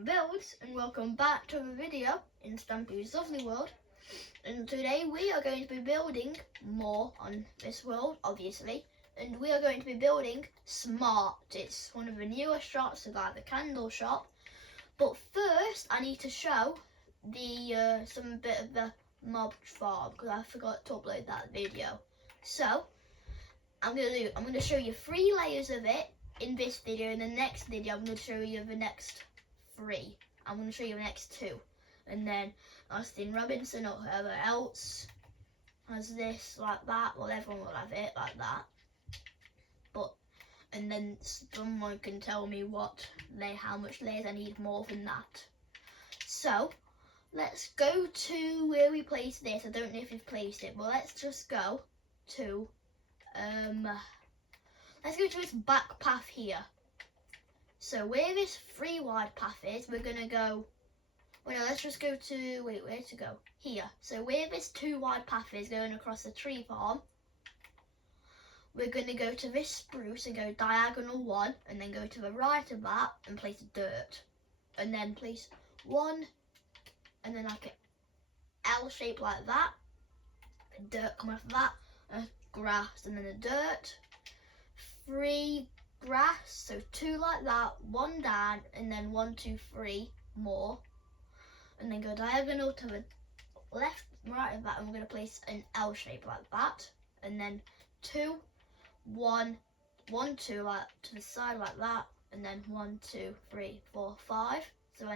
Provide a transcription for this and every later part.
Kaiden-Buildz, and welcome back to a video in Stampy's lovely world. And today we are going to be building more on this world, obviously, and we are going to be building S.M.A.R.T. It's one of the newer shops, so like the candle shop. But first, I need to show the some bit of the mob farm because I forgot to upload that video. So I'm gonna show you 3 layers of it in this video. In the next video, I'm going to show you the next 3. I'm going to show you the next 2. And then Austin Robinson or whoever else has this like that. Well, everyone will have it like that. And then someone can tell me how much layers I need more than that. So, let's go to where we place this. I don't know if we've placed it, but let's just go to let's go to this back path here. So where this 3 wide path is, we're gonna go. Well, no, let's just go to where to go? Here. So where this 2 wide path is going across the tree farm, we're gonna go to this spruce and go diagonal 1, and then go to the right of that and place dirt, and then place 1, and then like an L shape like that. Dirt come off that, grass, and then the dirt. 3 grass, so 2 like that, 1 down, and then 1, 2, 3 more, and then go diagonal to the left, right of that, and we're going to place an L shape like that, and then 2, 1, 1, 2 like to the side like that, and then 1, 2, 3, 4, 5. So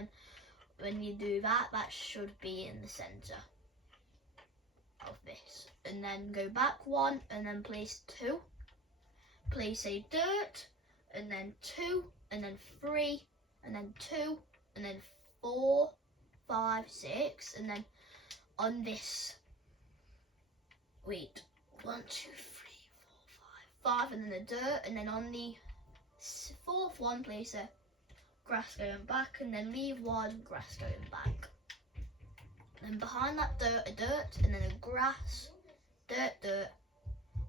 when you do that, that should be in the center of this, and then go back 1, and then place 2. Place a dirt, and then 2, and then 3, and then 2, and then 4, 5, 6, and then on this, wait, 1, 2, 3, 4, 5, 5, and then the dirt, and then on the 4th one, place a grass going back, and then leave 1 grass going back. And then behind that dirt, a dirt, and then a grass, dirt, dirt,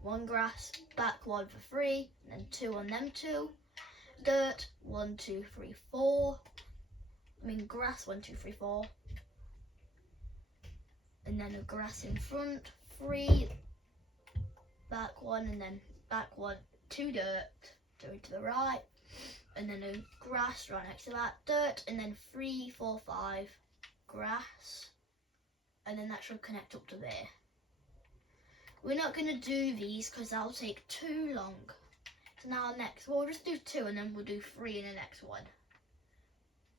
1 grass, back 1 for 3, and then 2 on them 2, dirt, 1, 2, 3, 4, grass, 1, 2, 3, 4, and then a grass in front, 3, back 1, and then back 1, 2 dirt, going to the right, and then a grass right next to that, dirt, and then 3, 4, 5, grass, and then that should connect up to there. We're not going to do these because that'll take too long. So now next, we'll just do 2 and then we'll do 3 in the next one.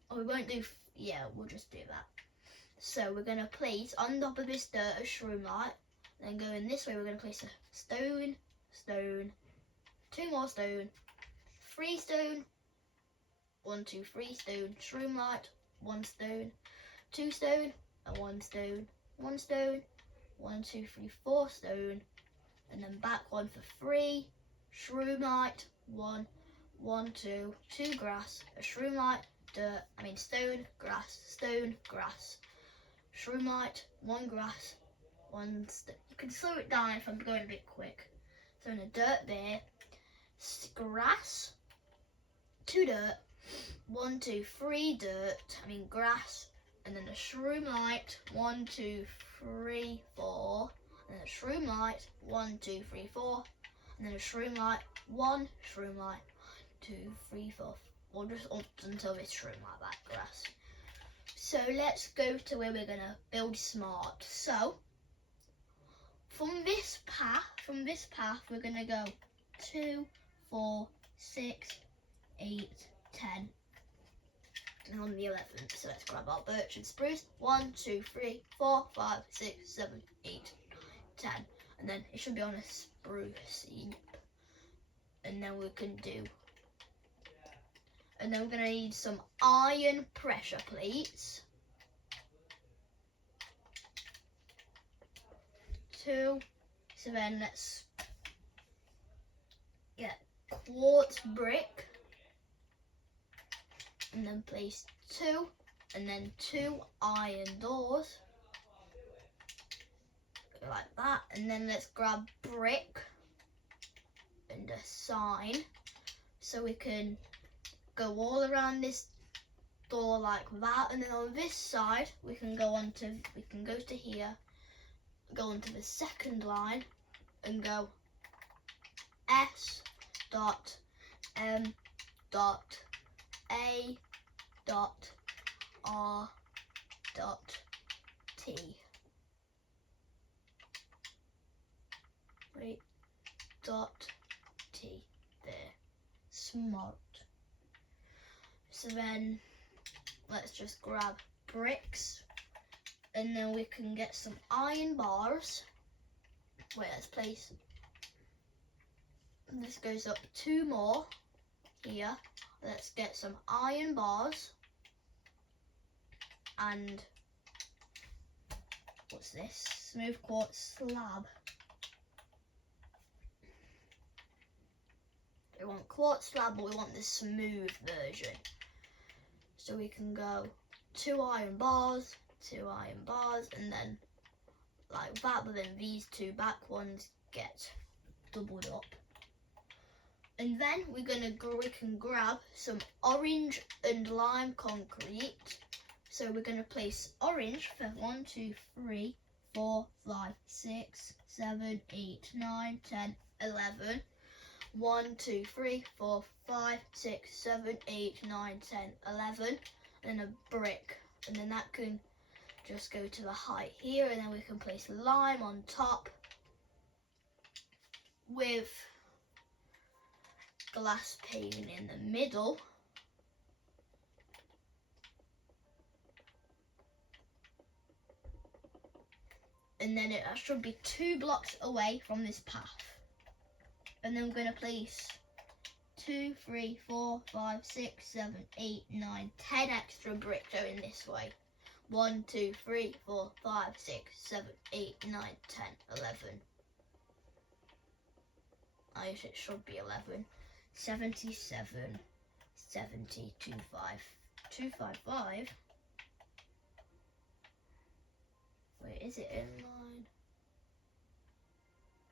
Or we won't do, yeah, we'll just do that. So we're going to place on top of this dirt a shroom light. Then going this way, we're going to place a stone, stone, 2 more stone, 3 stone, 1, 2, 3 stone, shroom light, 1 stone, 2 stone, and 1 stone, 1 stone, 1, 2, 3, 4 stone, and then back 1 for 3, shroom light, 1, 1, 2, 2 grass, a shroom light, dirt, stone, grass, shroom light, 1 grass, 1 stone. You can slow it down if I'm going a bit quick. So in a dirt there, grass, 2 dirt, 1, 2, 3 dirt, grass, and then a shroom light, 1, 2, 3, 4, and then a shroom light, 1, 2, 3, 4, and then a shroom light, 1, shroom light, 2, 3, 4, or just up until this shroom like that, grass. So let's go to where we're gonna build S.M.A.R.T. So from this path, we're gonna go 2, 4, 6, 8, 10. And on the 11th, so let's grab our birch and spruce. 1, 2, 3, 4, 5, 6, 7, 8, 10. And then it should be on a spruce. And then we can do. And then we're going to need some iron pressure plates. 2. So then let's get quartz brick. And then place 2, and then 2 iron doors, like that. And then let's grab brick and a sign, so we can go all around this door like that, and then on this side we can go to here, go onto the second line and go S dot M dot A dot R dot T. Wait, dot T there. Smart. So then let's just grab bricks, and then we can get some iron bars. Wait, let's place. This goes up 2 more here. Let's get some iron bars. And what's this? Smooth quartz slab. We want quartz slab, but we want the smooth version. So we can go 2 iron bars, 2 iron bars, and then like that, but then these 2 back ones get doubled up. And then we can grab some orange and lime concrete. So we're going to place orange for 1, 2, 3, 4, 5, 6, 7, 8, 9, 10, 11. 1, 2, 3, 4, 5, 6, 7, 8, 9, 10, 11. And a brick. And then that can just go to the height here. And then we can place lime on top with glass pane in the middle. And then it should be 2 blocks away from this path. And then we're going to place 2, 3, 4, 5, 6, 7, 8, 9, 10 extra bricks going this way. 1, 2, 3, 4, 5, 6, 7, 8, 9, 10, 11. I guess it should be 11. 77, 70, 255. Wait, is it in line?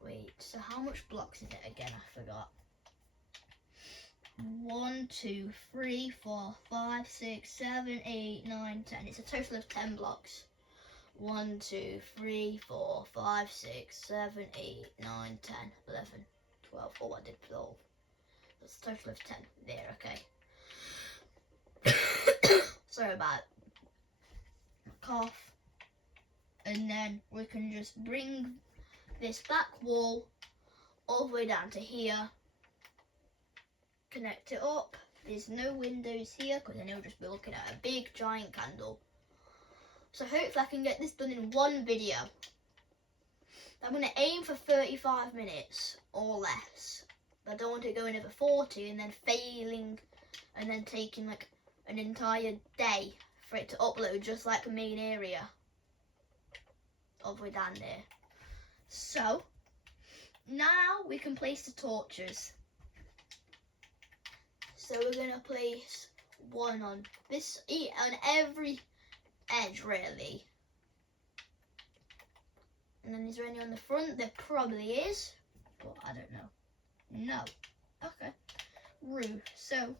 Wait, so how much blocks is it again? I forgot. 1, 2, 3, 4, 5, 6, 7, 8, 9, 10. It's a total of 10 blocks. 1, 2, 3, 4, 5, 6, 7, 8, 9, 10, 11, 12. Oh, I did 12. That's a total of 10. There, okay. Sorry about cough. And then we can just bring this back wall all the way down to here. Connect it up. There's no windows here because then you'll just be looking at a big giant candle. So hopefully I can get this done in one video. I'm going to aim for 35 minutes or less. I don't want it going over 40 and then failing and then taking like an entire day for it to upload, just like a main area all the way down there. So now we can place the torches. So we're going to place one on this, on every edge really. And then is there any on the front? There probably is, but I don't know. No. Okay. Roof. So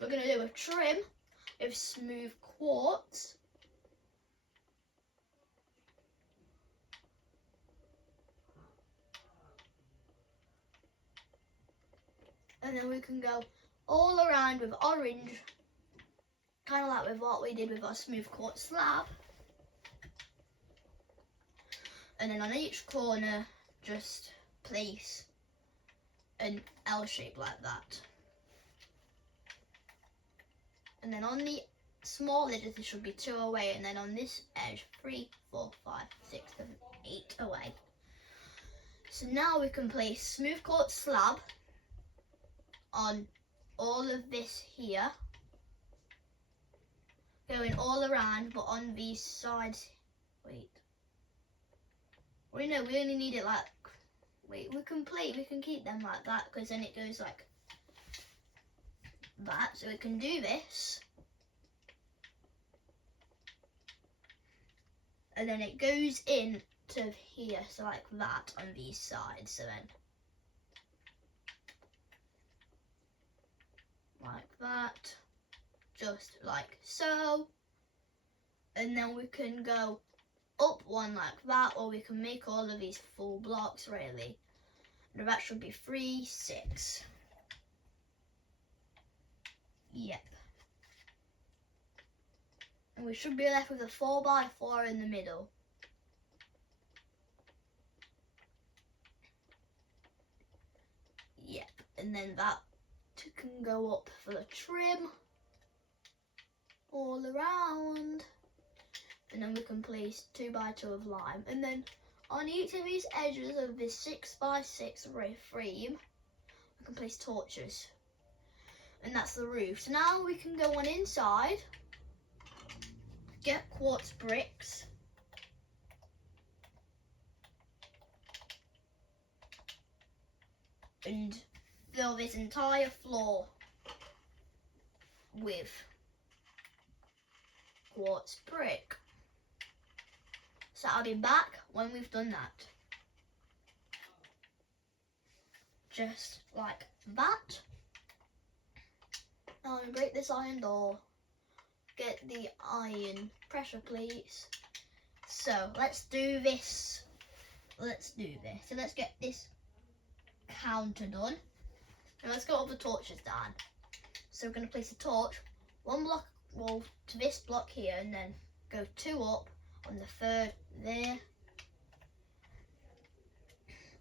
we're going to do a trim of smooth quartz. And then we can go all around with orange, kind of like with what we did with our smooth quartz slab. And then on each corner, just place an L shape like that. And then on the small edges, there should be 2 away. And then on this edge, 3, 4, 5, 6, 7, 8 away. So now we can place smooth quartz slab on all of this here, going all around, but on these sides. Wait, no, we only need it like, we can keep them like that, because then it goes like that. So we can do this, and then it goes in to here, so like that on these sides. So then like that, just like so. And then we can go up one like that, or we can make all of these full blocks really. And that should be 3, 6. Yep. And we should be left with a 4x4 in the middle. Yep. And then that can go up for the trim all around. And then we can place 2x2 of lime. And then on each of these edges of this 6x6 frame, we can place torches. And that's the roof. So now we can go on inside, get quartz bricks, and fill this entire floor with quartz brick. So I'll be back when we've done that. Just like that. Now I'm going to break this iron door, get the iron pressure plates. So let's do this. So let's get this counter done. And let's get all the torches down. So we're going to place a torch, one block, well, to this block here, and then go 2 up on the third there,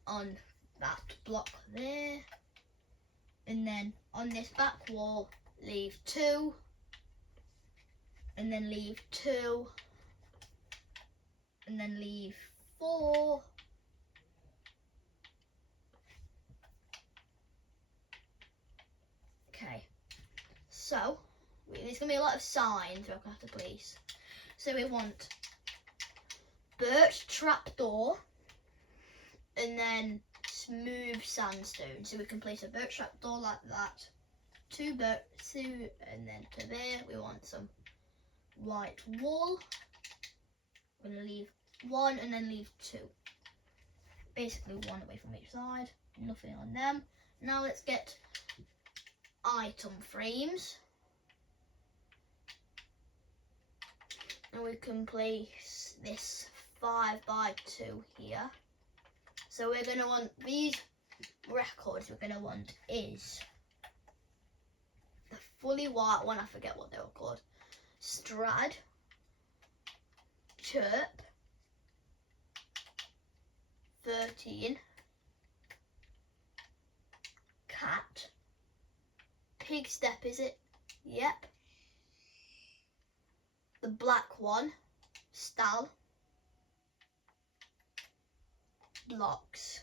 on that block there, and then on this back wall leave 2, and then leave 2, and then leave 4, okay. So there's gonna be a lot of signs we're gonna have to place. So we want birch trapdoor, and then smooth sandstone. So we can place a birch trapdoor like that, 2 birch, and then to there we want some white wool. We're gonna leave 1 and then leave 2. Basically 1 away from each side, nothing on them. Now let's get item frames. And we can place this 5x2 here. So we're going to want these records we're going to want is the fully white one, I forget what they were called, Strad, Chirp, 13, Cat, Pig Step, is it? Yep. The black one, Stal, Blocks,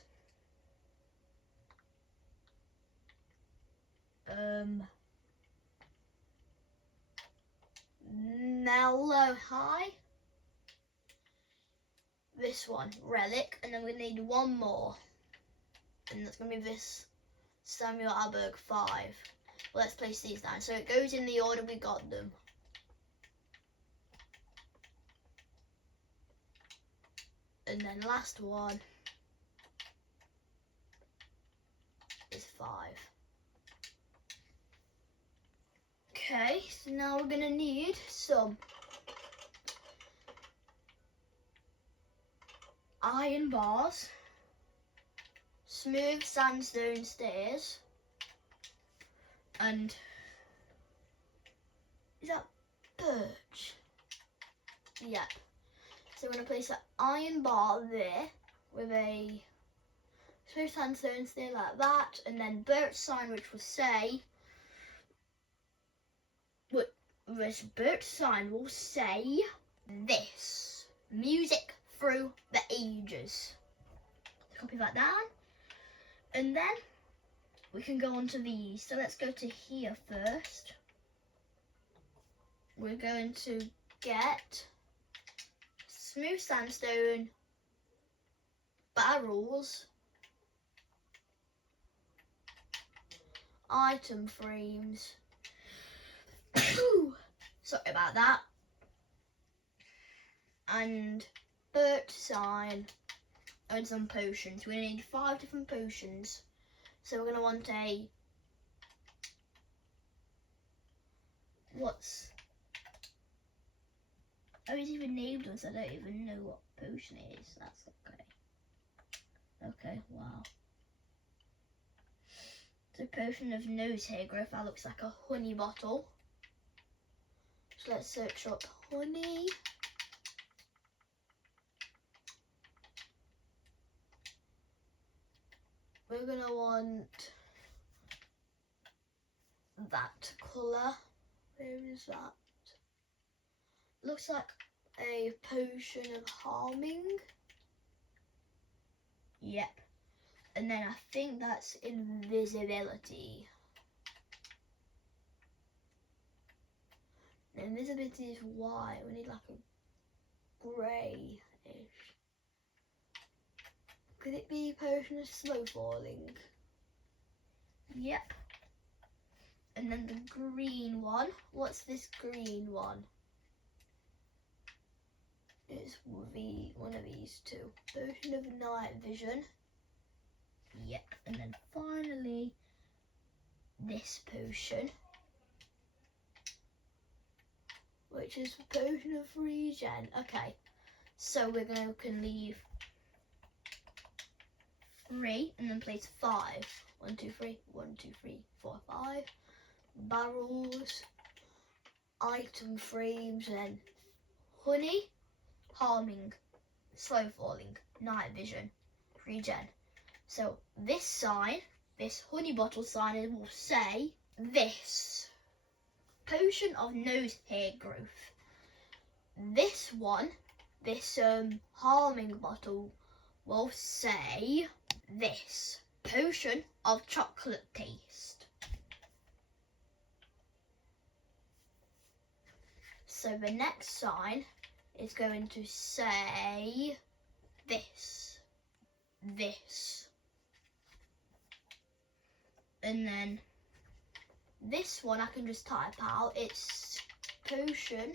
Mellow High, this one, Relic, and then we need 1 more, and that's going to be this S.M.A.R.T 5. Well, let's place these down so it goes in the order we got them. And then last one is 5. Okay, so now we're gonna need some iron bars, smooth sandstone stairs, and is that birch? Yep. So we're going to place an iron bar there with a smooth sandstone stair like that, and then birch sign which will say, this birch sign will say this, music through the ages. So copy that down, and then we can go on to these. So let's go to here first. We're going to get smooth sandstone, barrels, item frames, sorry about that, and birch sign, and some potions. We need 5 different potions. So we're going to want what's... Oh, it's even named us. I don't even know what potion it is. That's okay. Okay, wow. So potion of nose hair growth. That looks like a honey bottle. So let's search up honey. We're gonna want that colour. Where is that? Looks like a potion of harming. Yep. And then I think that's invisibility. Invisibility is white. We need like a grey-ish. Could it be potion of slow falling? Yep. And then the green one. What's this green one? It's one of these two. Potion of night vision. Yep. And then finally this potion, which is potion of regen. Okay. So we're gonna can leave 3 and then place 5. 1, 2, 3, 1, 2, 3, 4, 5 barrels, item frames, and then honey, harming, slow falling, night vision, regen. So this sign, this honey bottle sign, will say this potion of nose hair growth. This one, this harming bottle, will say this potion of chocolate taste. So the next sign is going to say this. And then this one I can just type out. It's potion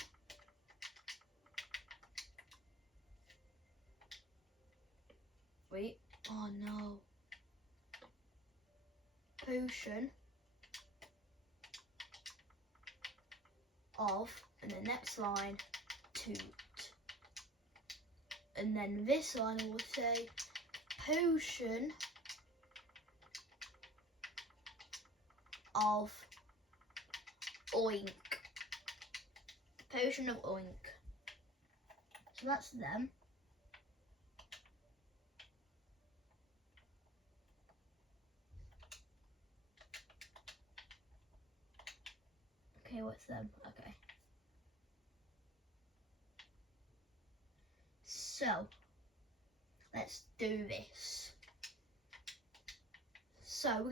oh no. Potion of, and the next line, toot. And then this line will say potion of oink. Potion of oink. So that's them. Okay, what's them? Okay. So, let's do this. So we're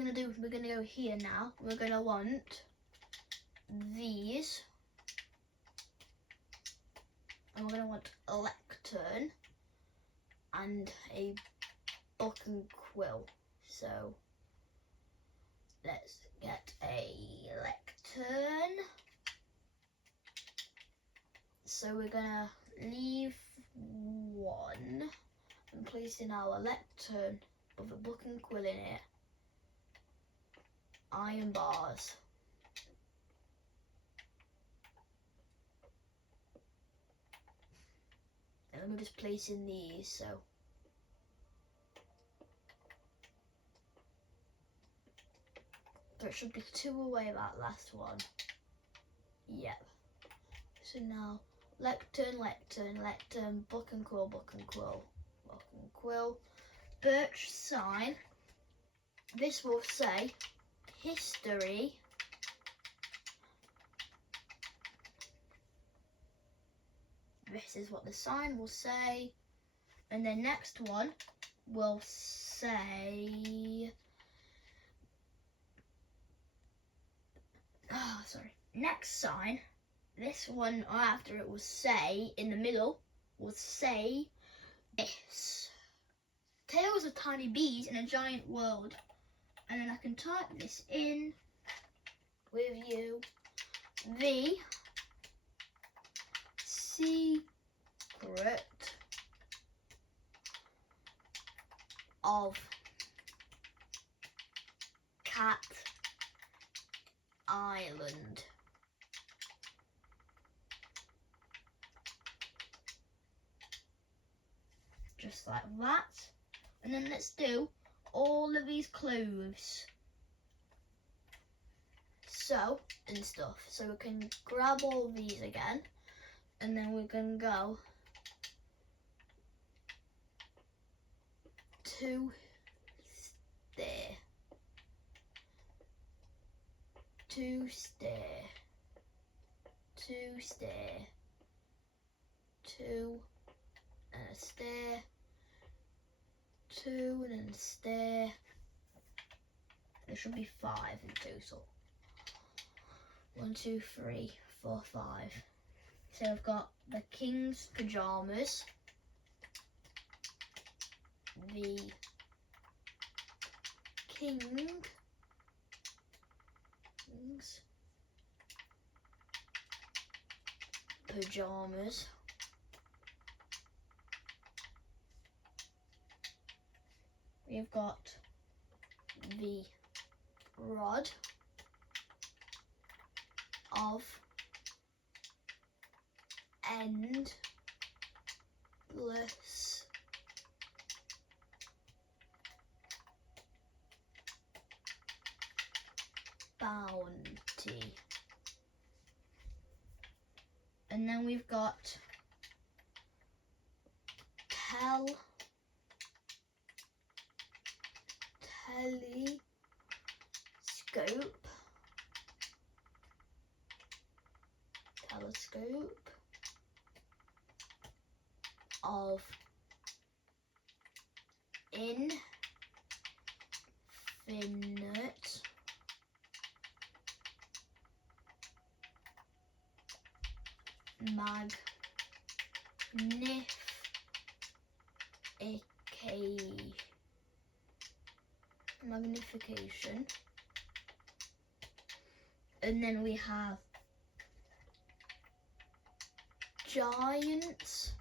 gonna go here now. We're gonna want these. And we're gonna want a lectern and a book and quill. So let's get a lectern. So we're gonna leave 1 and place in our lectern with a book and quill in it. Iron bars. And let me just place in these. So there should be 2 away that last one. Yep. So now lectern, book and quill, book and quill. Birch sign. This will say history. This is what the sign will say. And the next one will say, next sign, this one after it will say, in the middle, will say this. Tales of tiny bees in a giant world. And then I can type this in with you. The secret of Cat Island. just like that. And then let's do all of these clothes. So, and stuff. So we can grab all these again. And then we can go to there. To stair. To stair. Two and a stair. Two and then a stair. There should be 5 in total. 1, 2, 3, 4, 5. So I've got the king's pajamas, the king's pajamas, we've got the rod of endless bounty. And then we've got telescope of infinite magnification. And then we have giants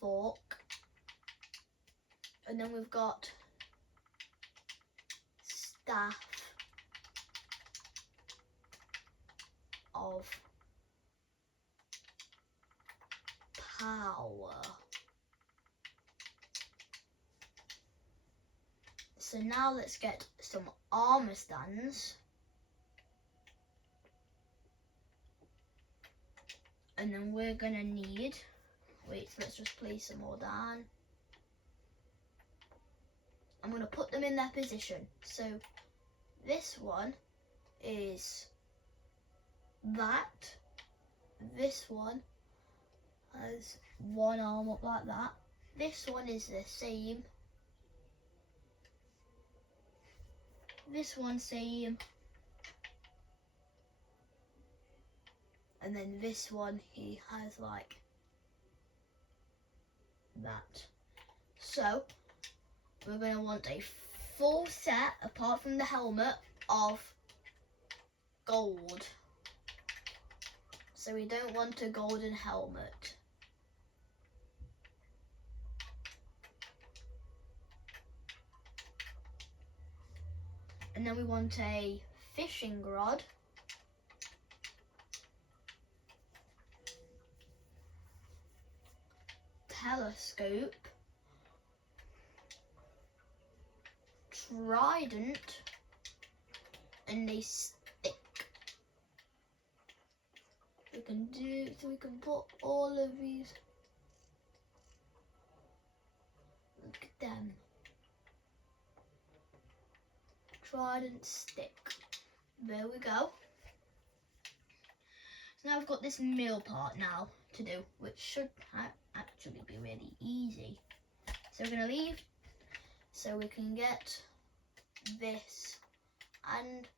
fork. And then we've got staff of power. So now let's get some armor stands. And then we're gonna need, let's just place them all down. I'm gonna put them in their position. So this one is that. This one has one arm up like that. This one is the same. This one same. And then this one, he has like that. So we're going to want a full set, apart from the helmet, of gold. So we don't want a golden helmet. And then we want a fishing rod. Telescope. Trident. And a stick. We can put all of these. Look at them. Trident, stick. There we go. So now I've got this middle part now to do, which should actually be really easy. So we're going to leave, so we can get this and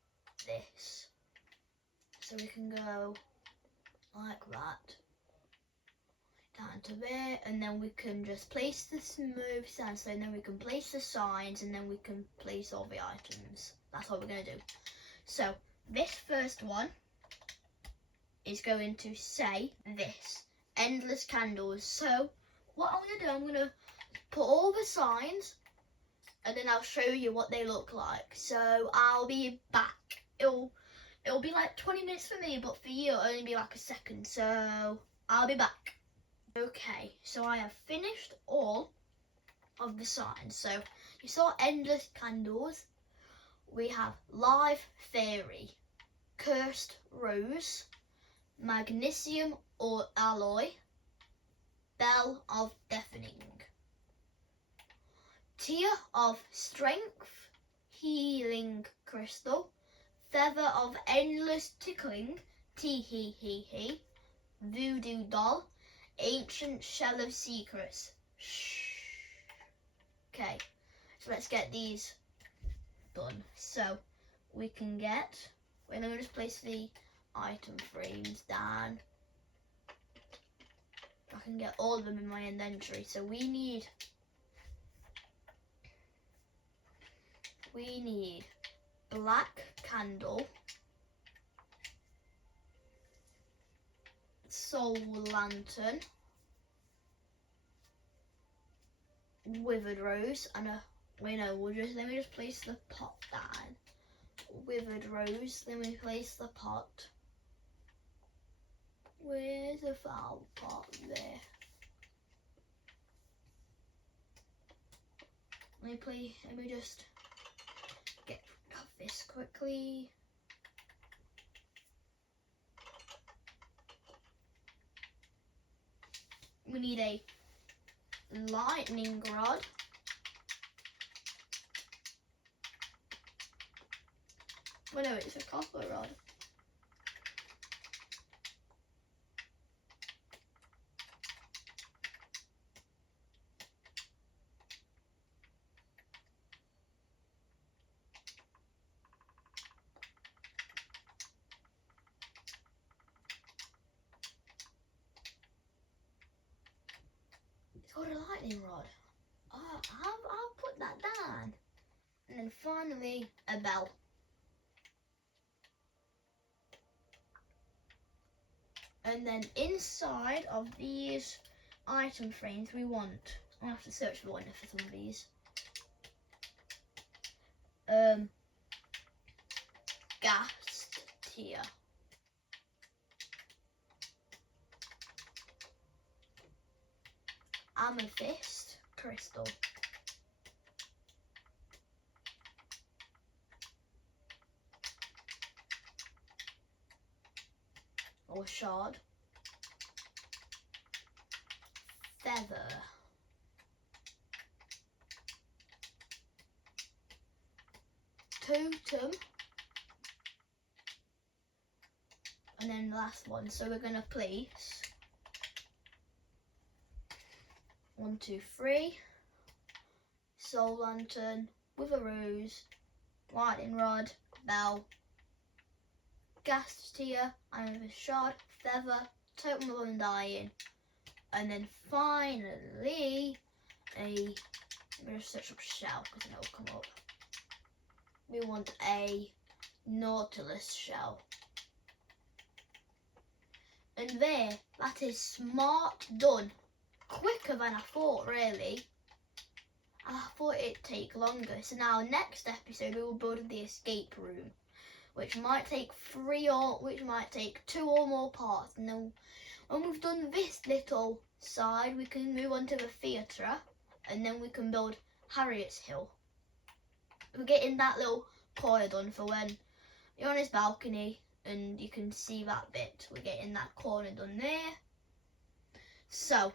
this. So we can go like that, down to there, and then we can just place the smooth sandstone, then we can place the signs, and then we can place all the items. That's what we're going to do. So this first one is going to say this, endless candles. So what I'm going to do, I'm going to put all the signs and then I'll show you what they look like. So I'll be back. It'll be like 20 minutes for me, but for you it'll only be like a second. So I'll be back. Okay, so I have finished all of the signs. So you saw endless candles. We have live fairy, cursed rose, magnesium or alloy, bell of deafening, tear of strength, healing crystal, feather of endless tickling, tee hee hee hee, voodoo doll, ancient shell of secrets. Shh. Okay, so let's get these done. So we can get, we're going to just place the item frames down. I can get all of them in my inventory. So we need black candle, soul lantern, withered rose, and a let me just place the pot down. Withered rose, then we place the pot. Where's the flower pot? There. Let me just get rid of this quickly. We need a lightning rod. Oh no, it's a copper rod. It's got a lightning rod. Oh, I'll put that down. And then finally, a bell. And then inside of these item frames, I'll have to search for one for some of these. Ghast tear. Amethyst crystal. Or shard. Feather. Totem. And then the last one. So we're going to place 1, 2, 3. Soul lantern, with a rose, lightning rod, bell, ghast tear, amethyst shard, feather, totem of undying, and then finally I'm going to search up shell because then it'll come up. We want a nautilus shell. And there, that is smart done. Quicker than I thought, really. I thought it'd take longer. So now next episode we will build the escape room, which might take 2 or more parts. And then when we've done this little side, we can move on to the theatre, and then we can build Harriet's Hill. We're getting that little corner done for when you're on his balcony and you can see that bit. We're getting that corner done there. So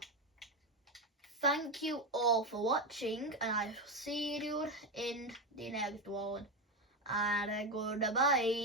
thank you all for watching, and I will see you in the next one. And goodbye.